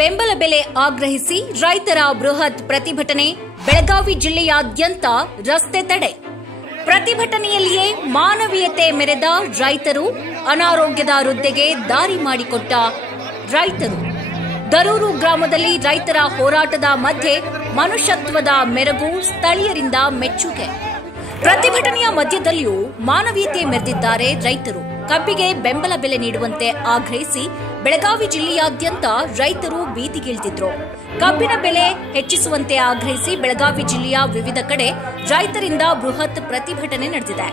ಬೆಂಬಲ ಬೆಲೆ ಆಗ್ರಹಿಸಿ ರೈತರ ಬೃಹತ್ ಪ್ರತಿಭಟನೆ. ಬೆಳಗಾವಿ ಜಿಲ್ಲೆಯಾದ್ಯಂತ ರಸ್ತೆ ತಡೆ. ಪ್ರತಿಭಟನೆಯಲ್ಲಿಯೇ ಮಾನವೀಯತೆ ಮೆರೆದ ರೈತರು. ಅನಾರೋಗ್ಯದ ವೃದ್ಧೆಗೆ ದಾರಿ ಮಾಡಿಕೊಟ್ಟ ರೈತರು. ದರೂರು ಗ್ರಾಮದಲ್ಲಿ ರೈತರ ಹೋರಾಟದ ಮಧ್ಯೆ ಮನುಷ್ಯತ್ವದ ಮೆರಗು, ಸ್ಥಳೀಯರಿಂದ ಮೆಚ್ಚುಗೆ. ಪ್ರತಿಭಟನೆಯ ಮಧ್ಯದಲ್ಲಿಯೂ ಮಾನವೀಯತೆ ಮೆರೆದಿದ್ದಾರೆ ರೈತರು. ಕಬ್ಬಿಗೆ ಬೆಂಬಲ ಬೆಲೆ ನೀಡುವಂತೆ ಆಗ್ರಹಿಸಿ ಬೆಳಗಾವಿ ಜಿಲ್ಲೆಯಾದ್ಯಂತ ರೈತರು ಬೀದಿಗಿಳಿದಿದ್ರು. ಕಬ್ಬಿನ ಬೆಲೆ ಹೆಚ್ಚಿಸುವಂತೆ ಆಗ್ರಹಿಸಿ ಬೆಳಗಾವಿ ಜಿಲ್ಲೆಯ ವಿವಿಧ ಕಡೆ ರೈತರಿಂದ ಬೃಹತ್ ಪ್ರತಿಭಟನೆ ನಡೆದಿದೆ.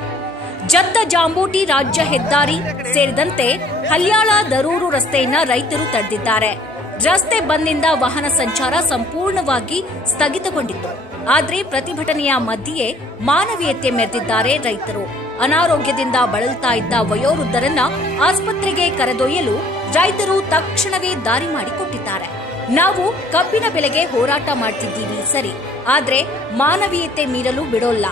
ಜತ್ತ ಜಾಂಬೋಟಿ ರಾಜ್ಯ ಹೆದ್ದಾರಿ ಸೇರಿದಂತೆ ಹಲ್ಯಾಳ ದರೂರು ರಸ್ತೆಯನ್ನ ರೈತರು ತಡೆದಿದ್ದಾರೆ. ರಸ್ತೆ ಬಂದ್ನಿಂದ ವಾಹನ ಸಂಚಾರ ಸಂಪೂರ್ಣವಾಗಿ ಸ್ಥಗಿತಗೊಂಡಿತ್ತು. ಆದರೆ ಪ್ರತಿಭಟನೆಯ ಮಧ್ಯೆಯೇ ಮಾನವೀಯತೆ ಮೆರೆದಿದ್ದಾರೆ ರೈತರು. ಅನಾರೋಗ್ಯದಿಂದ ಬಳಲ್ತಾ ಇದ್ದ ವಯೋವೃದ್ಧರನ್ನ ಆಸ್ಪತ್ರೆಗೆ ಕರೆದೊಯ್ಯಲು ರೈತರು ತಕ್ಷಣವೇ ದಾರಿ ಮಾಡಿಕೊಟ್ಟಿದ್ದಾರೆ. ನಾವು ಕಬ್ಬಿನ ಬೆಲೆಗೆ ಹೋರಾಟ ಮಾಡ್ತಿದ್ದೀವಿ ಸರಿ, ಆದ್ರೆ ಮಾನವೀಯತೆ ಮೀರಲು ಬಿಡೋಲ್ಲ.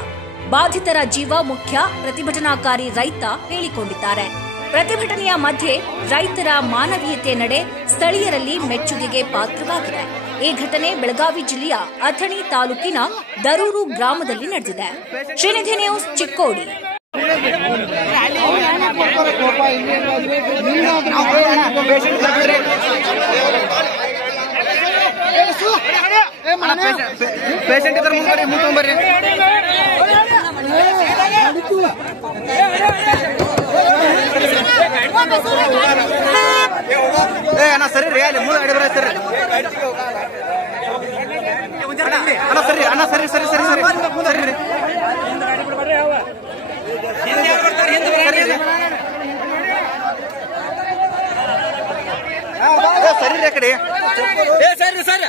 ಬಾಧಿತರ ಜೀವ ಮುಖ್ಯ, ಪ್ರತಿಭಟನಾಕಾರಿ ರೈತ ಹೇಳಿಕೊಂಡಿದ್ದಾರೆ. ಪ್ರತಿಭಟನೆಯ ಮಧ್ಯೆ ರೈತರ ಮಾನವೀಯತೆ ನಡೆ ಸ್ಥಳೀಯರಲ್ಲಿ ಮೆಚ್ಚುಗೆಗೆ ಪಾತ್ರವಾಗಿದೆ. ಈ ಘಟನೆ ಬೆಳಗಾವಿ ಜಿಲ್ಲೆಯ ಅಥಣಿ ತಾಲೂಕಿನ ದರೂರು ಗ್ರಾಮದಲ್ಲಿ ನಡೆದಿದೆ. ಶ್ರೀನಿಧಿ ನ್ಯೂಸ್, ಚಿಕ್ಕೋಡಿ. ಅಣ್ಣ ಸರಿ ರೀ, ಅಲ್ಲಿ ಮೂಲ ಗಾಡಿ ಬರತ್ತೀರಿ ಅಣ್ಣ. ಸರಿ ಅಣ್ಣ, ಸರಿ ಸರಿ ಸರಿ ಸರಿ ಸರಿ ರೀ. ಸರಿ ರೀ, ಆ ಕಡೆ ಸರಿ ಸರ್.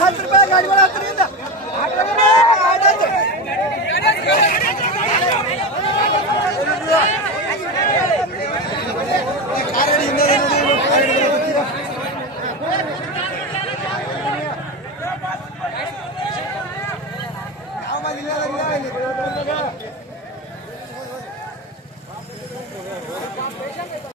10 ರೂಪಾಯಿ ಗಾಡಿ ಬರತ್ತೀರಿ.